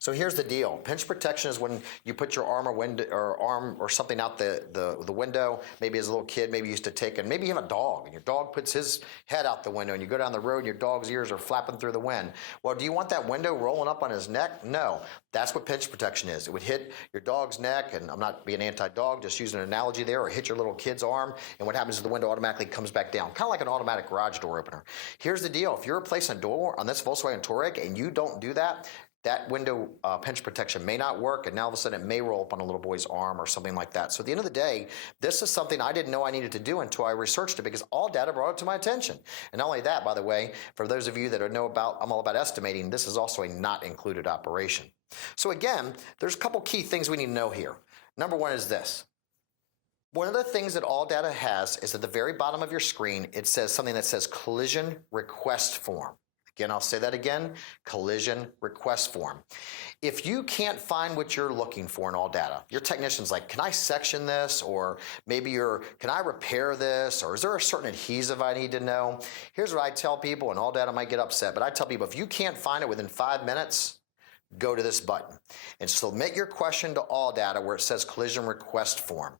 So here's the deal. Pinch protection is when you put your arm or something out the window. Maybe as a little kid, maybe you used to take, and maybe you have a dog, and your dog puts his head out the window, and you go down the road, and your dog's ears are flapping through the wind. Well, do you want that window rolling up on his neck? No. That's what pinch protection is. It would hit your dog's neck, and I'm not being anti-dog, just using an analogy there, or hit your little kid's arm, and what happens is the window automatically comes back down, kind of like an automatic garage door opener. Here's the deal. If you're replacing a door on this Volkswagen Touareg and you don't do that, that window pinch protection may not work, and now all of a sudden it may roll up on a little boy's arm or something like that. So at the end of the day, this is something I didn't know I needed to do until I researched it, because AllData brought it to my attention. And not only that, by the way, for those of you that know about, I'm all about estimating, this is also a not included operation. So again, there's a couple key things we need to know here. Number one is this. One of the things that AllData has is at the very bottom of your screen, it says something that says collision request form. Again, I'll say that again, collision request form. If you can't find what you're looking for in AllData, your technician's like, can I section this? Or maybe can I repair this? Or is there a certain adhesive I need to know? Here's what I tell people, and AllData might get upset, but I tell people, if you can't find it within 5 minutes, go to this button and submit your question to AllData where it says collision request form.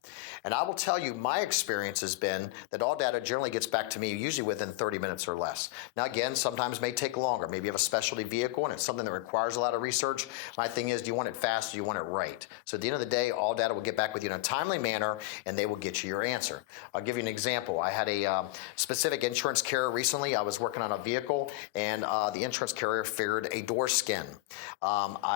And I will tell you, my experience has been that AllData generally gets back to me usually within 30 minutes or less. Now again, sometimes it may take longer. Maybe you have a specialty vehicle and it's something that requires a lot of research. My thing is, do you want it fast or do you want it right? So at the end of the day, AllData will get back with you in a timely manner and they will get you your answer. I'll give you an example. I had a specific insurance carrier recently. I was working on a vehicle and the insurance carrier figured a door skin.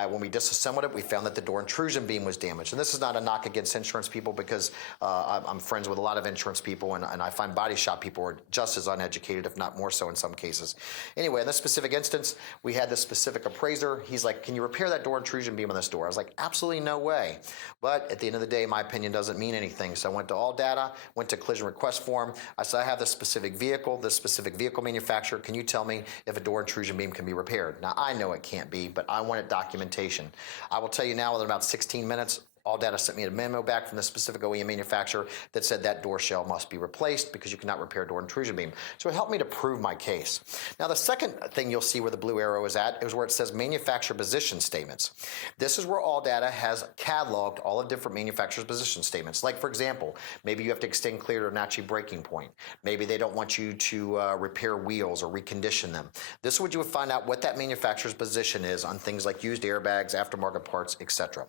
When we disassembled it, we found that the door intrusion beam was damaged. And this is not a knock against insurance people, because I'm friends with a lot of insurance people, and I find body shop people are just as uneducated, if not more so in some cases. Anyway, in this specific instance, we had this specific appraiser. He's like, can you repair that door intrusion beam on this door? I was like, absolutely no way. But at the end of the day, my opinion doesn't mean anything. So I went to AllData, went to collision request form. I said, I have this specific vehicle manufacturer. Can you tell me if a door intrusion beam can be repaired? Now, I know it can't be, but I want it documentation. I will tell you now, within about 16 minutes, AllData sent me a memo back from the specific OEM manufacturer that said that door shell must be replaced because you cannot repair door intrusion beam. So it helped me to prove my case. Now the second thing you'll see where the blue arrow is at is where it says manufacturer position statements. This is where AllData has cataloged all the different manufacturer's position statements. Like for example, maybe you have to extend clear to a natural breaking point. Maybe they don't want you to repair wheels or recondition them. This is what you would find out what that manufacturer's position is on things like used airbags, aftermarket parts, etc.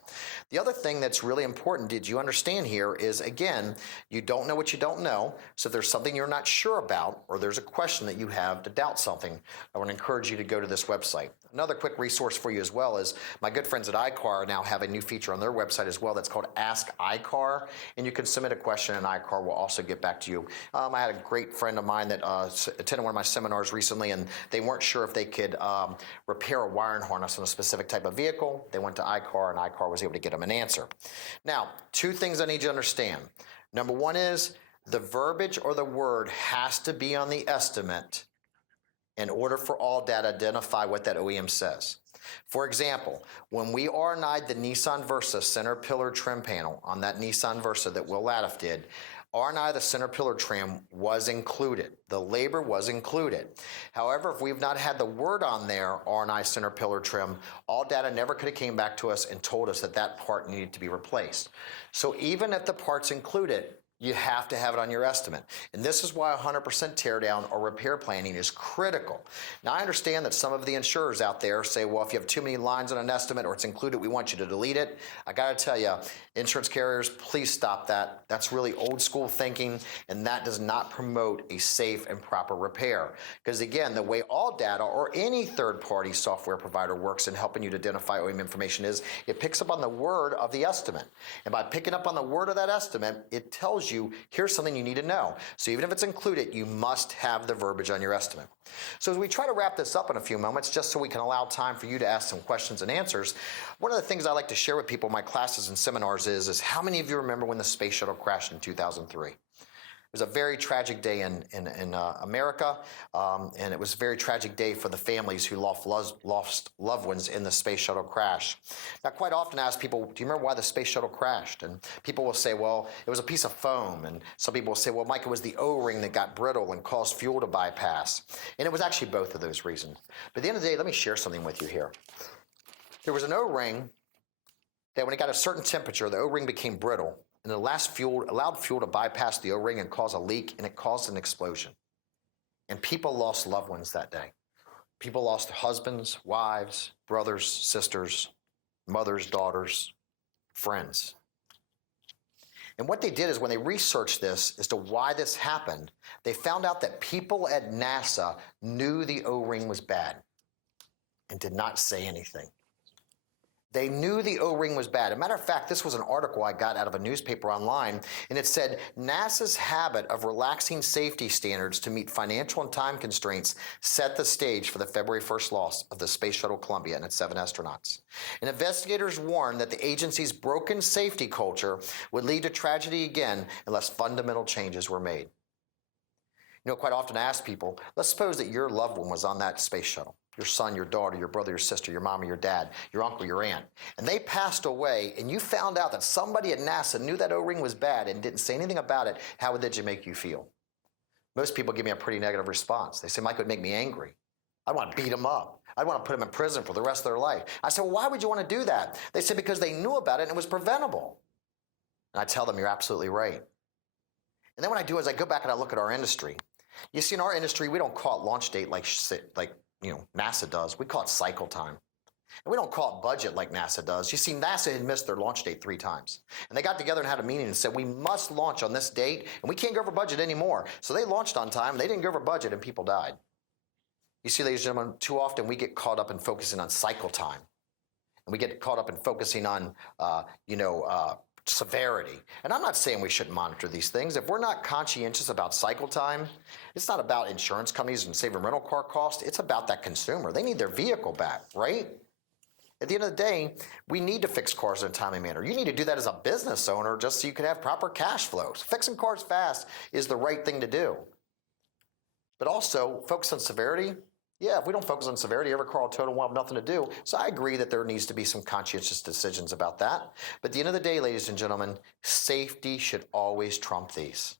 The other thing that's really important, did you understand here, is again, you don't know what you don't know. So if there's something you're not sure about, or there's a question that you have to doubt something, I want to encourage you to go to this website. Another quick resource for you as well is my good friends at iCar now have a new feature on their website as well that's called Ask iCar, and you can submit a question and iCar will also get back to you. I had a great friend of mine that attended one of my seminars recently, and they weren't sure if they could repair a wiring harness on a specific type of vehicle. They went to iCar and iCar was able to get them an answer. Now, two things I need you to understand. Number one is the verbiage or the word has to be on the estimate in order for AllData to identify what that OEM says. For example, when we RNI'd the Nissan Versa center pillar trim panel on that Nissan Versa that Will Latif did, RNI, the center pillar trim, was included. The labor was included. However, if we've not had the word on there, RNI center pillar trim, AllData never could have came back to us and told us that that part needed to be replaced. So even if the part's included, You have to have it on your estimate. And this is why 100% teardown or repair planning is critical. Now, I understand that some of the insurers out there say, well, if you have too many lines on an estimate or it's included, we want you to delete it. I got to tell you, insurance carriers, please stop that. That's really old school thinking, and that does not promote a safe and proper repair. Because again, the way AllDATA or any third-party software provider works in helping you to identify OEM information is it picks up on the word of the estimate. And by picking up on the word of that estimate, it tells you, here's something you need to know. So even if it's included, you must have the verbiage on your estimate. So as we try to wrap this up in a few moments, just so we can allow time for you to ask some questions and answers, one of the things I like to share with people in my classes and seminars is how many of you remember when the space shuttle crashed in 2003? It was a very tragic day in America, and it was a very tragic day for the families who lost loved ones in the space shuttle crash. Now, quite often I ask people, do you remember why the space shuttle crashed? And people will say, well, it was a piece of foam. And some people will say, well, Mike, it was the O-ring that got brittle and caused fuel to bypass. And it was actually both of those reasons. But at the end of the day, let me share something with you here. There was an O-ring that when it got a certain temperature, the O-ring became brittle. And it allowed fuel to bypass the O-ring and cause a leak, and it caused an explosion. And people lost loved ones that day. People lost husbands, wives, brothers, sisters, mothers, daughters, friends. And what they did is when they researched this as to why this happened, they found out that people at NASA knew the O-ring was bad and did not say anything. They knew the O-ring was bad. As a matter of fact, this was an article I got out of a newspaper online, and it said, NASA's habit of relaxing safety standards to meet financial and time constraints set the stage for the February 1st loss of the Space Shuttle Columbia and its 7 astronauts. And investigators warned that the agency's broken safety culture would lead to tragedy again unless fundamental changes were made. You know, quite often I ask people, let's suppose that your loved one was on that space shuttle. Your son, your daughter, your brother, your sister, your mom or your dad, your uncle, your aunt, and they passed away, and you found out that somebody at NASA knew that O-ring was bad and didn't say anything about it. How would that make you feel? Most people give me a pretty negative response. They say, Mike, it would make me angry. I want to beat them up. I want to put them in prison for the rest of their life. I said, well, why would you want to do that? They said, because they knew about it and it was preventable. And I tell them, you're absolutely right. And then what I do is I go back and I look at our industry. You see, in our industry, we don't call it launch date like NASA does. We call it cycle time. And we don't call it budget like NASA does. You see, NASA had missed their launch date 3 times. And they got together and had a meeting and said, we must launch on this date, and we can't go over budget anymore. So they launched on time, they didn't go over budget, and people died. You see, ladies and gentlemen, too often we get caught up in focusing on cycle time. And we get caught up in focusing on, severity. And I'm not saying we shouldn't monitor these things. If we're not conscientious about cycle time, it's not about insurance companies and saving rental car costs. It's about that consumer. They need their vehicle back, right? At the end of the day, we need to fix cars in a timely manner. You need to do that as a business owner just so you can have proper cash flows. Fixing cars fast is the right thing to do. But also, focus on severity. Yeah, if we don't focus on severity, every car will total will have nothing to do. So I agree that there needs to be some conscientious decisions about that. But at the end of the day, ladies and gentlemen, safety should always trump these.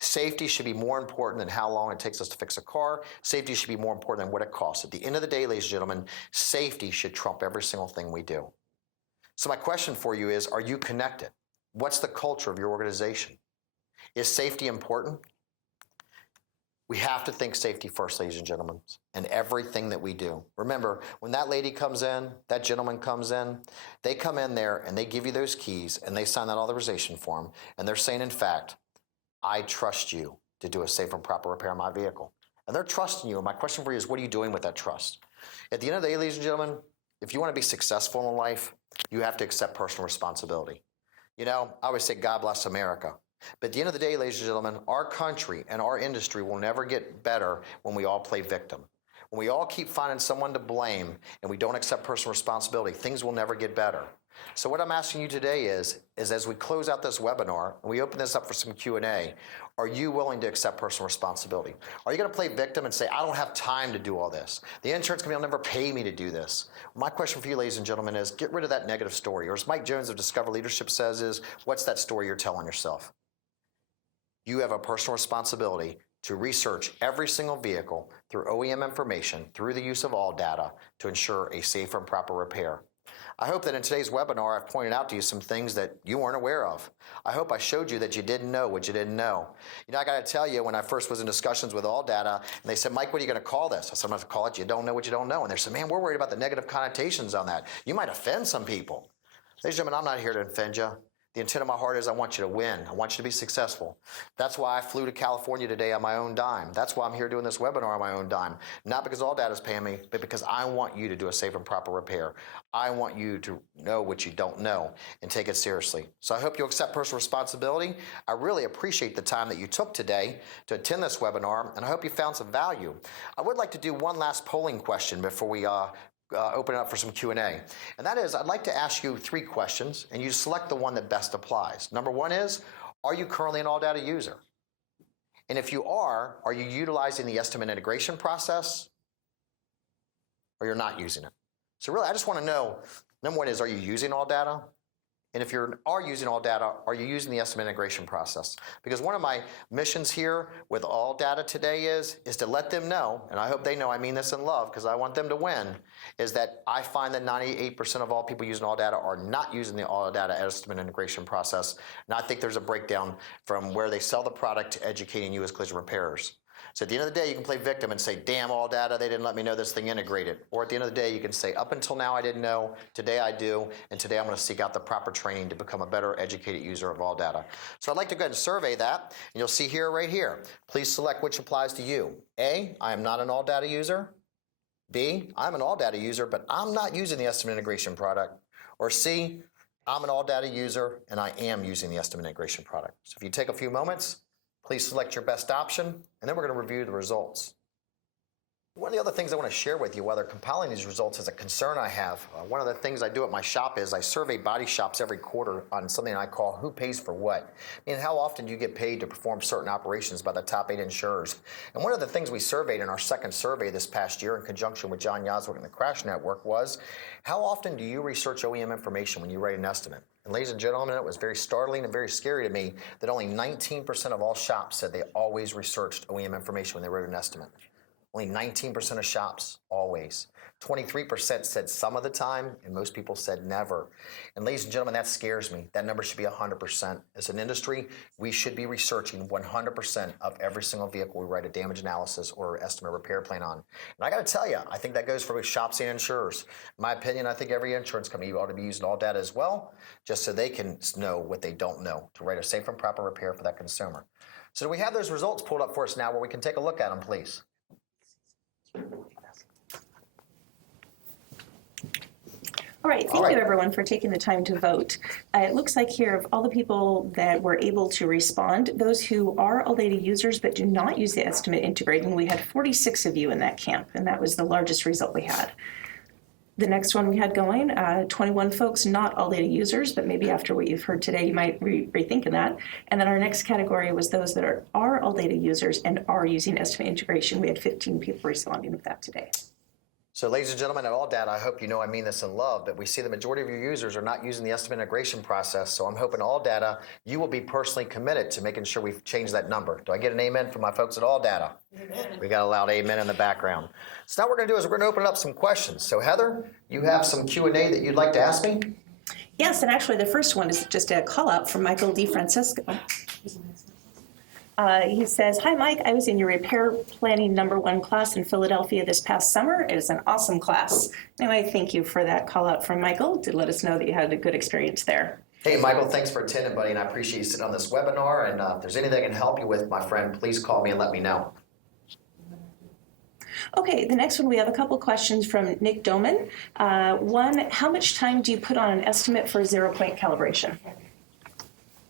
Safety should be more important than how long it takes us to fix a car. Safety should be more important than what it costs. At the end of the day, ladies and gentlemen, safety should trump every single thing we do. So my question for you is, are you connected? What's the culture of your organization? Is safety important? We have to think safety first, ladies and gentlemen, in everything that we do. Remember, when that lady comes in, that gentleman comes in, they come in there and they give you those keys and they sign that authorization form, and they're saying, in fact, I trust you to do a safe and proper repair on my vehicle. And they're trusting you. And my question for you is, what are you doing with that trust? At the end of the day, ladies and gentlemen, if you want to be successful in life, you have to accept personal responsibility. You know, I always say, God bless America. But at the end of the day, ladies and gentlemen, our country and our industry will never get better when we all play victim. When we all keep finding someone to blame and we don't accept personal responsibility, things will never get better. So what I'm asking you today is as we close out this webinar and we open this up for some Q&A, are you willing to accept personal responsibility? Are you going to play victim and say, I don't have time to do all this? The insurance company will never pay me to do this. My question for you, ladies and gentlemen, is get rid of that negative story. Or as Mike Jones of Discover Leadership says is, what's that story you're telling yourself? You have a personal responsibility to research every single vehicle through OEM information, through the use of AllDATA, to ensure a safe and proper repair. I hope that in today's webinar I've pointed out to you some things that you weren't aware of. I hope I showed you that you didn't know what you didn't know. You know, I got to tell you, when I first was in discussions with AllData, and they said, Mike, what are you going to call this? I said, I'm going to call it You Don't Know What You Don't Know. And they said, man, we're worried about the negative connotations on that. You might offend some people. Ladies and gentlemen, I'm not here to offend you. The intent of my heart is I want you to win. I want you to be successful. That's why I flew to California today on my own dime. That's why I'm here doing this webinar on my own dime. Not because AllData is paying me, but because I want you to do a safe and proper repair. I want you to know what you don't know and take it seriously. So I hope you'll accept personal responsibility. I really appreciate the time that you took today to attend this webinar, and I hope you found some value. I would like to do one last polling question before we open it up for some Q&A. And that is, I'd like to ask you 3 questions, and you select the one that best applies. Number 1 is, are you currently an AllData user? And if you are you utilizing the estimate integration process, or you're not using it? So really, I just want to know, number 1 is, are you using AllData? And if you are using AllData, are you using the estimate integration process? Because one of my missions here with AllData today is to let them know, and I hope they know I mean this in love because I want them to win, is that I find that 98% of all people using AllData are not using the AllData estimate integration process. And I think there's a breakdown from where they sell the product to educating you as collision repairers. So at the end of the day, you can play victim and say, damn, AllData, they didn't let me know this thing integrated. Or at the end of the day, you can say, up until now I didn't know, today I do, and today I'm going to seek out the proper training to become a better educated user of AllData. So I'd like to go ahead and survey that, and you'll see here, right here. Please select which applies to you. A, I am not an AllData user. B, I'm an AllData user, but I'm not using the estimate integration product. Or C, I'm an AllData user, and I am using the estimate integration product. So if you take a few moments, please select your best option, and then we're going to review the results. One of the other things I want to share with you while they're compiling these results is a concern I have. One of the things I do at my shop is I survey body shops every quarter on something I call who pays for what. I mean, how often do you get paid to perform certain operations by the top 8 insurers? And one of the things we surveyed in our second survey this past year in conjunction with John Yazwick and the Crash Network was, how often do you research OEM information when you write an estimate? And ladies and gentlemen, it was very startling and very scary to me that only 19% of all shops said they always researched OEM information when they wrote an estimate. Only 19% of shops, always. 23% said some of the time, and most people said never. And ladies and gentlemen, that scares me. That number should be 100%. As an industry, we should be researching 100% of every single vehicle we write a damage analysis or estimate repair plan on. And I got to tell you, I think that goes for both shops and insurers. In my opinion, I think every insurance company ought to be using AllData as well, just so they can know what they don't know to write a safe and proper repair for that consumer. So do we have those results pulled up for us now where we can take a look at them, please? All right, thank you everyone for taking the time to vote. It looks like here of all the people that were able to respond, those who are AllData users but do not use the estimate integrating, we had 46 of you in that camp, and that was the largest result we had. The next one we had going, 21 folks not AllData users, but maybe after what you've heard today, you might rethinking that. And then our next category was those that are AllData users and are using estimate integration. We had 15 people responding with that today. So ladies and gentlemen, at AllData, I hope you know I mean this in love, but we see the majority of your users are not using the estimate integration process, so I'm hoping AllData, you will be personally committed to making sure we've changed that number. Do I get an amen from my folks at AllData? Amen. We got a loud amen in the background. So now what we're going to do is we're going to open up some questions. So Heather, you have some Q&A that you'd like to ask me? Yes, and actually the first one is just a call out from Michael DeFrancisco. He says, hi, Mike. I was in your repair planning #1 class in Philadelphia this past summer. It was an awesome class. Anyway, thank you for that call out from Michael to let us know that you had a good experience there. Hey, Michael, thanks for attending, buddy, and I appreciate you sitting on this webinar. And if there's anything I can help you with, my friend, please call me and let me know. Okay, the next one, we have a couple questions from Nick Doman. One, how much time do you put on an estimate for 0-point calibration?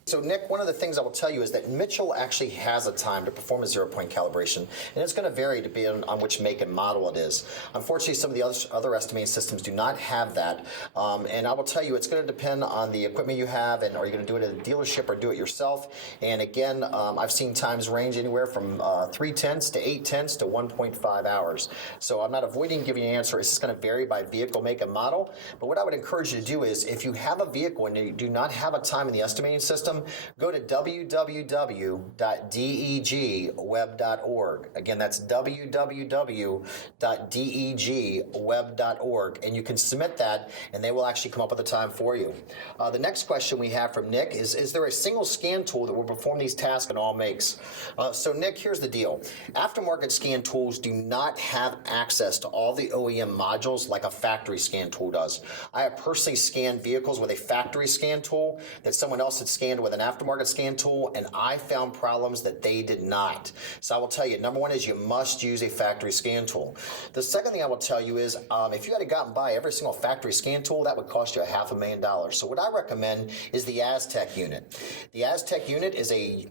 So Nick, one of the things I will tell you is that Mitchell actually has a time to perform a 0-point calibration, and it's going to vary depending on which make and model it is. Unfortunately, some of the other estimating systems do not have that, and I will tell you it's going to depend on the equipment you have, and are you going to do it at a dealership or do it yourself. And again, I've seen times range anywhere from 3/10 to 8/10 to 1.5 hours. So I'm not avoiding giving you an answer. It's just going to vary by vehicle, make, and model. But what I would encourage you to do is if you have a vehicle and you do not have a time in the estimating system, system, go to www.degweb.org. Again, that's www.degweb.org, and you can submit that, and they will actually come up with a time for you. The next question we have from Nick is there a single scan tool that will perform these tasks in all makes? So Nick, here's the deal. Aftermarket scan tools do not have access to all the OEM modules like a factory scan tool does. I have personally scanned vehicles with a factory scan tool that someone else had scanned with an aftermarket scan tool, and I found problems that they did not. So I will tell you, number one is you must use a factory scan tool. The second thing I will tell you is if you had to go out and buy every single factory scan tool, that would cost you $500,000. So what I recommend is the ASTECH unit. The ASTECH unit is a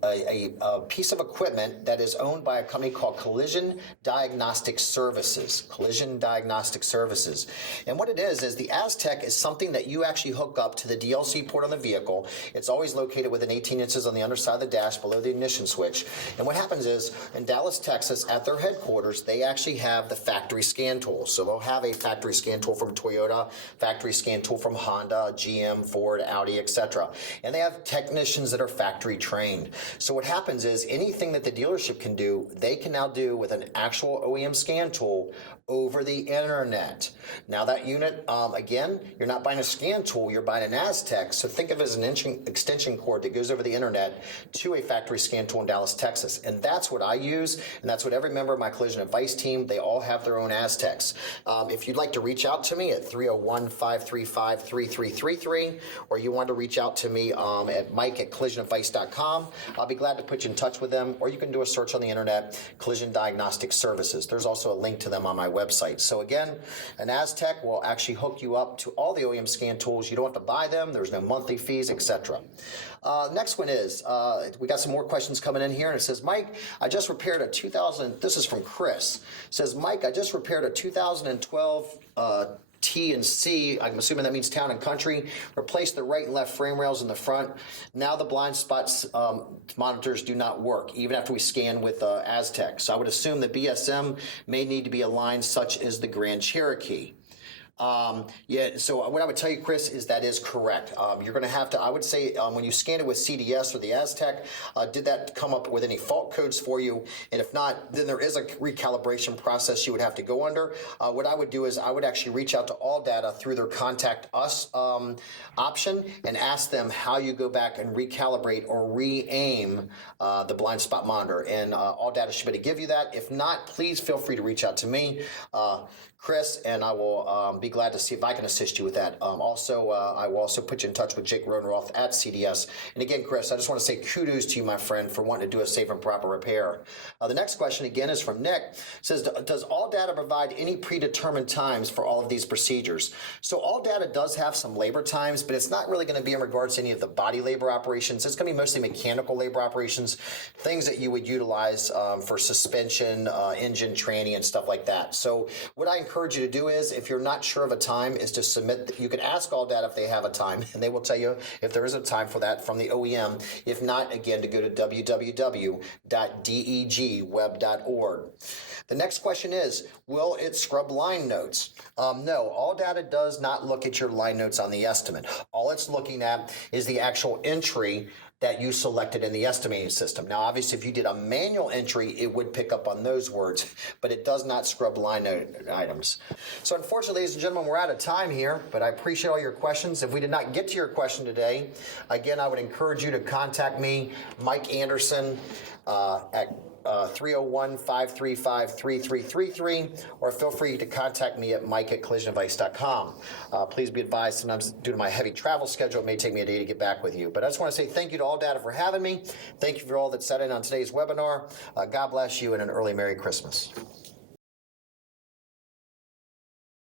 piece of equipment that is owned by a company called Collision Diagnostic Services. Collision Diagnostic Services. And what it is the ASTECH is something that you actually hook up to the DLC port on the vehicle. It's always located within 18 inches on the underside of the dash below the ignition switch. And what happens is in Dallas, Texas, at their headquarters, they actually have the factory scan tool. So they'll have a factory scan tool from Toyota, factory scan tool from Honda, GM, Ford, Audi, etc. And they have technicians that are factory trained. So what happens is anything that the dealership can do, they can now do with an actual OEM scan tool over the internet. Now that unit, again, you're not buying a scan tool, you're buying an ASTECH, so think of it as an extension cord that goes over the internet to a factory scan tool in Dallas, Texas. And that's what I use, and that's what every member of my collision advice team, they all have their own ASTECHs. If you'd like to reach out to me at 301-535-3333, or you want to reach out to me at mike@collisionadvice.com, I'll be glad to put you in touch with them, or you can do a search on the internet, Collision Diagnostic Services. There's also a link to them on my website. So again, an ASTECH will actually hook you up to all the OEM scan tools. You don't have to buy them. There's no monthly fees, etc. Next one is, we got some more questions coming in here, and it says, Mike, I just repaired a 2000, this is from Chris. It says, Mike, I just repaired a 2012 T and C, I'm assuming that means town and country, replaced the right and left frame rails in the front. Now the blind spots monitors do not work, even after we scan with ASTECH. So I would assume the BSM may need to be aligned such as the Grand Cherokee. Yeah, so what I would tell you, Chris, is that is correct. You're going to have to, I would say, when you scan it with CDS or the ASTECH, did that come up with any fault codes for you? And if not, then there is a recalibration process you would have to go under. What I would do is I would actually reach out to AllDATA through their Contact Us option and ask them how you go back and recalibrate or re-aim the blind spot monitor. And AllDATA should be able to give you that. If not, please feel free to reach out to me, Chris, and I will be glad to see if I can assist you with that. I will also put you in touch with Jake Rodenroth at CDS. And again, Chris, I just want to say kudos to you, my friend, for wanting to do a safe and proper repair. The next question, again, is from Nick. It says, does AllDATA provide any predetermined times for all of these procedures? So AllDATA does have some labor times, but it's not really going to be in regards to any of the body labor operations. It's going to be mostly mechanical labor operations, things that you would utilize for suspension, engine training, and stuff like that. So what I encourage you to do is, if you're not sure of a time, is to submit. You can ask AllDATA if they have a time, and they will tell you if there is a time for that from the OEM. If not, again, to go to www.degweb.org. The next question is, will it scrub line notes? No, AllDATA does not look at your line notes on the estimate. All it's looking at is the actual entry that you selected in the estimating system. Now, obviously, if you did a manual entry, it would pick up on those words, but it does not scrub line note items. So unfortunately, ladies and gentlemen, we're out of time here, but I appreciate all your questions. If we did not get to your question today, again, I would encourage you to contact me, Mike Anderson, at 301-535-3333, or feel free to contact me at mike@collisionadvice.com. Please be advised, sometimes due to my heavy travel schedule, it may take me a day to get back with you. But I just want to say thank you to AllDATA for having me. Thank you for all that sat in on today's webinar. God bless you, and an early Merry Christmas.